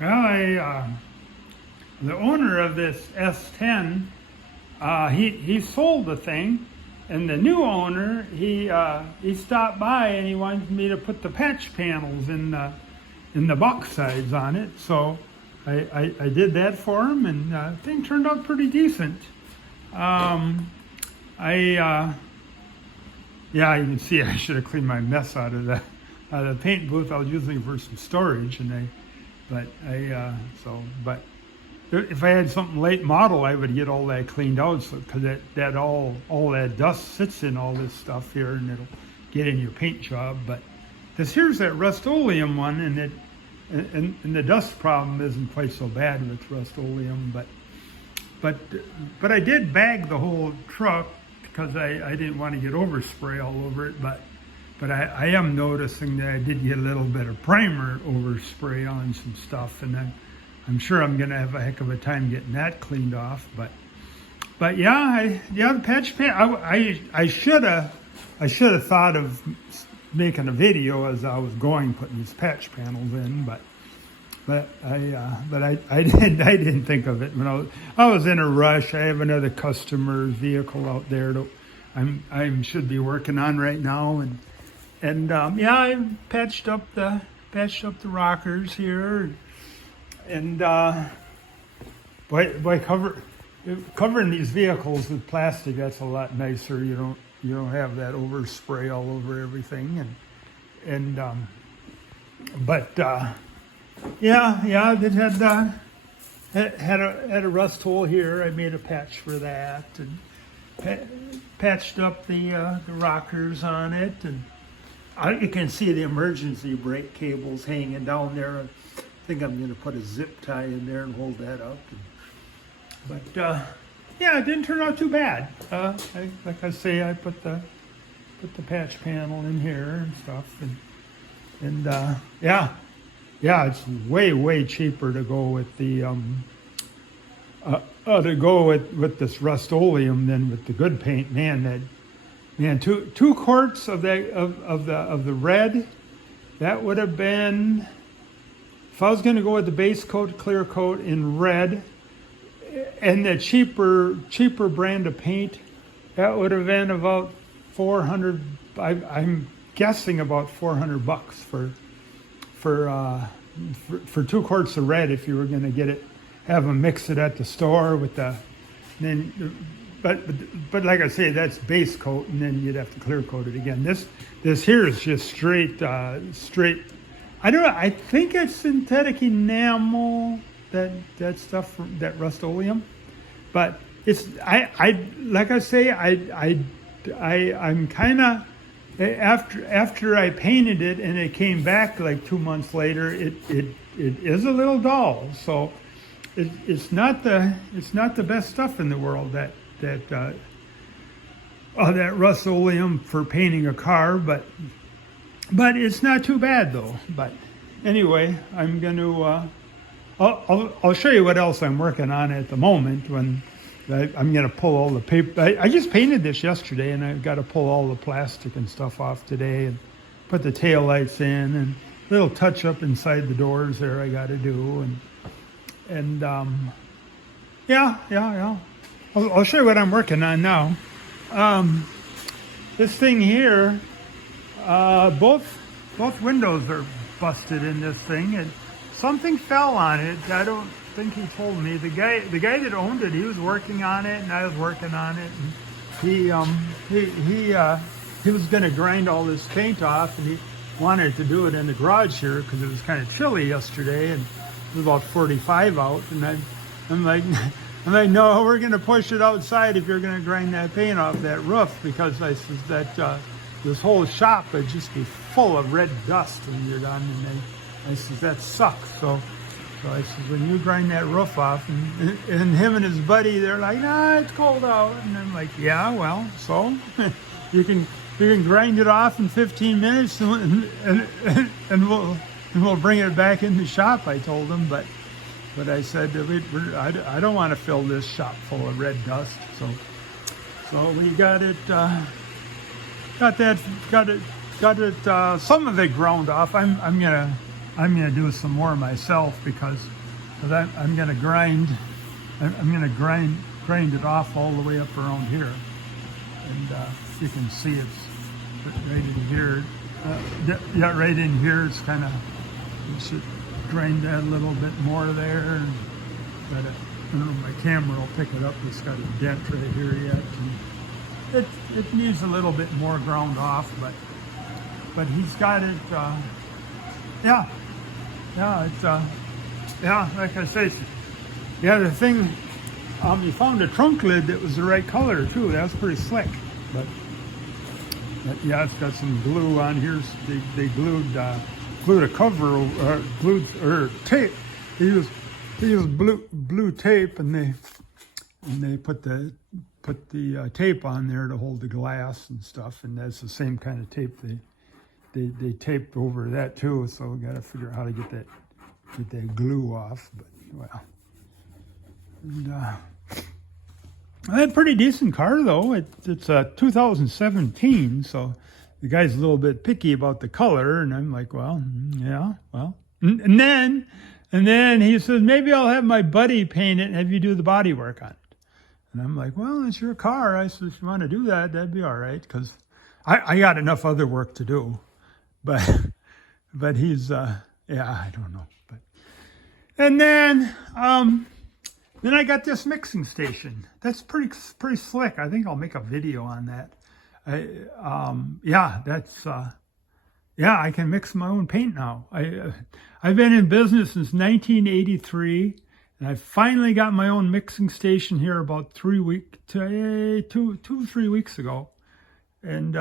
Well, the owner of this S10, he sold the thing, and the new owner he stopped by and he wanted me to put the patch panels in the box sides on it. So I did that for him, and the thing turned out pretty decent. I Yeah, you can see I should have cleaned my mess out of the paint booth. I was using it for some storage, and but if I had something late model, I would get all that cleaned out, so because that all that dust sits in all this stuff here, and it'll get in your paint job. But this here's that Rust-Oleum one, and the dust problem isn't quite so bad with Rust-Oleum, but I did bag the whole truck because I didn't want to get overspray all over it, but I am noticing that I did get a little bit of primer overspray on some stuff, and I'm sure I'm going to have a heck of a time getting that cleaned off. But yeah, the patch pan. I should have thought of making a video as I was going, putting these patch panels in, but I didn't think of it when I was in a rush. I have another customer's vehicle out there that I should be working on right now, and yeah, I patched up the rockers here, and boy, covering these vehicles with plastic, that's a lot nicer. You don't have that overspray all over everything, yeah, I did had a rust hole here. I made a patch for that, and patched up the rockers on it, and you can see the emergency brake cables hanging down there. I think I'm going to put a zip tie in there and hold that up. Yeah, it didn't turn out too bad. Like I say, I put the patch panel in here and stuff, and yeah, it's way cheaper to go with the with this Rust-Oleum than with the good paint. Man, two quarts of the red, that would have been, if I was going to go with the base coat, clear coat in red, and the cheaper brand of paint, that would have been about 400. I'm guessing about $400 for 2 quarts of red if you were going to get it, have them mix it at the store with but like I say, that's base coat, and then you'd have to clear coat it again. This here is just straight. I don't know. I think it's synthetic enamel, that stuff from that Rust-Oleum, but it's like I say, I'm kind of, after I painted it and it came back like 2 months later, it is a little dull. So it's not the best stuff in the world, that Rust-Oleum for painting a car, but it's not too bad though. But anyway, I'm going to I'll show you what else I'm working on at the moment. When I'm going to pull all the paper. I just painted this yesterday, and I've got to pull all the plastic and stuff off today and put the tail lights in, and a little touch up inside the doors there I got to do, and yeah. I'll show you what I'm working on now. This thing here, both windows are busted in this thing, and something fell on it. I don't think he told me. The guy that owned it, he was working on it, and I was working on it. And he was going to grind all this paint off, and he wanted to do it in the garage here because it was kind of chilly yesterday, and it was about 45 out. And I'm like, no, we're going to push it outside if you're going to grind that paint off that roof, because I says that this whole shop would just be full of red dust when you're done. And I says that sucks. So I said, when you grind that roof off, and him and his buddy, they're like, nah, it's cold out. And I'm like, yeah, well, so you can grind it off in 15 minutes, and we'll bring it back in the shop. I told him, but I said, I don't want to fill this shop full of red dust. So we got it, some of it ground off. I'm gonna I'm gonna do some more myself because I'm gonna grind. I'm gonna grind it off all the way up around here, and you can see it's right in here. Yeah, right in here. It's kind of, you should grind that a little bit more there. But I don't know, my camera will pick it up. It's got a dent right here yet. And it needs a little bit more ground off, but he's got it. Yeah, it's yeah, like I say, yeah. The thing, you found a trunk lid that was the right color too. That was pretty slick, but yeah, it's got some glue on here. They glued a cover, glued tape. They used blue tape, and they put the tape on there to hold the glass and stuff. And that's the same kind of tape they taped over that too. So we got to figure out how to get that glue off. But well, and, a pretty decent car though. It's a 2017, so the guy's a little bit picky about the color, and I'm like, well, yeah, well, and then he says, maybe I'll have my buddy paint it and have you do the body work on it. And I'm like, well, it's your car. I said, if you want to do that, that'd be all right, because I got enough other work to do. But he's yeah, I don't know. But and then I got this mixing station. That's pretty slick. I think I'll make a video on that. Yeah, that's yeah, I can mix my own paint now. I've been in business since 1983, and I finally got my own mixing station here about 3 weeks ago. And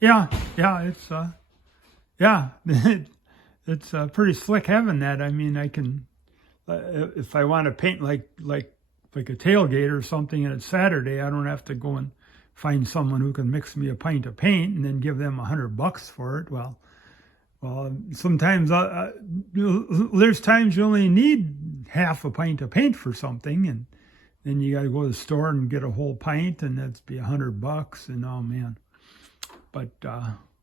yeah, it's yeah, it's pretty slick having that. I mean, I can. If I want to paint like a tailgate or something and it's Saturday, I don't have to go and find someone who can mix me a pint of paint and then give them $100 for it. Well, sometimes there's times you only need half a pint of paint for something, and then you got to go to the store and get a whole pint, and that's be $100. And oh man, but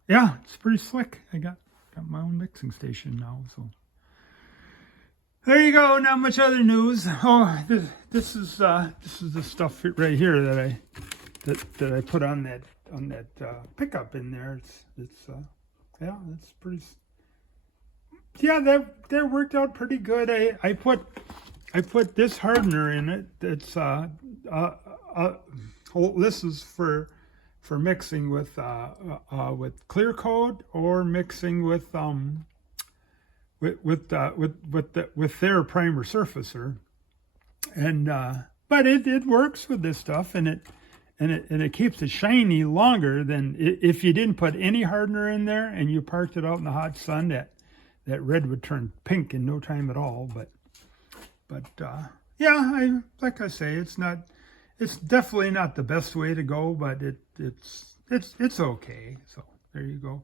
yeah, it's pretty slick. I got my own mixing station now, so. There you go. Not much other news. Oh, this is the stuff right here that I put on that pickup in there. It's yeah, it's pretty. Yeah, that worked out pretty good. I put this hardener in it. It's this is for mixing with clear coat or mixing with their primer surfacer, and but it works with this stuff, and it keeps it shiny longer than if you didn't put any hardener in there and you parked it out in the hot sun. That red would turn pink in no time at all. But yeah, like I say, it's definitely not the best way to go, but it's okay. So there you go.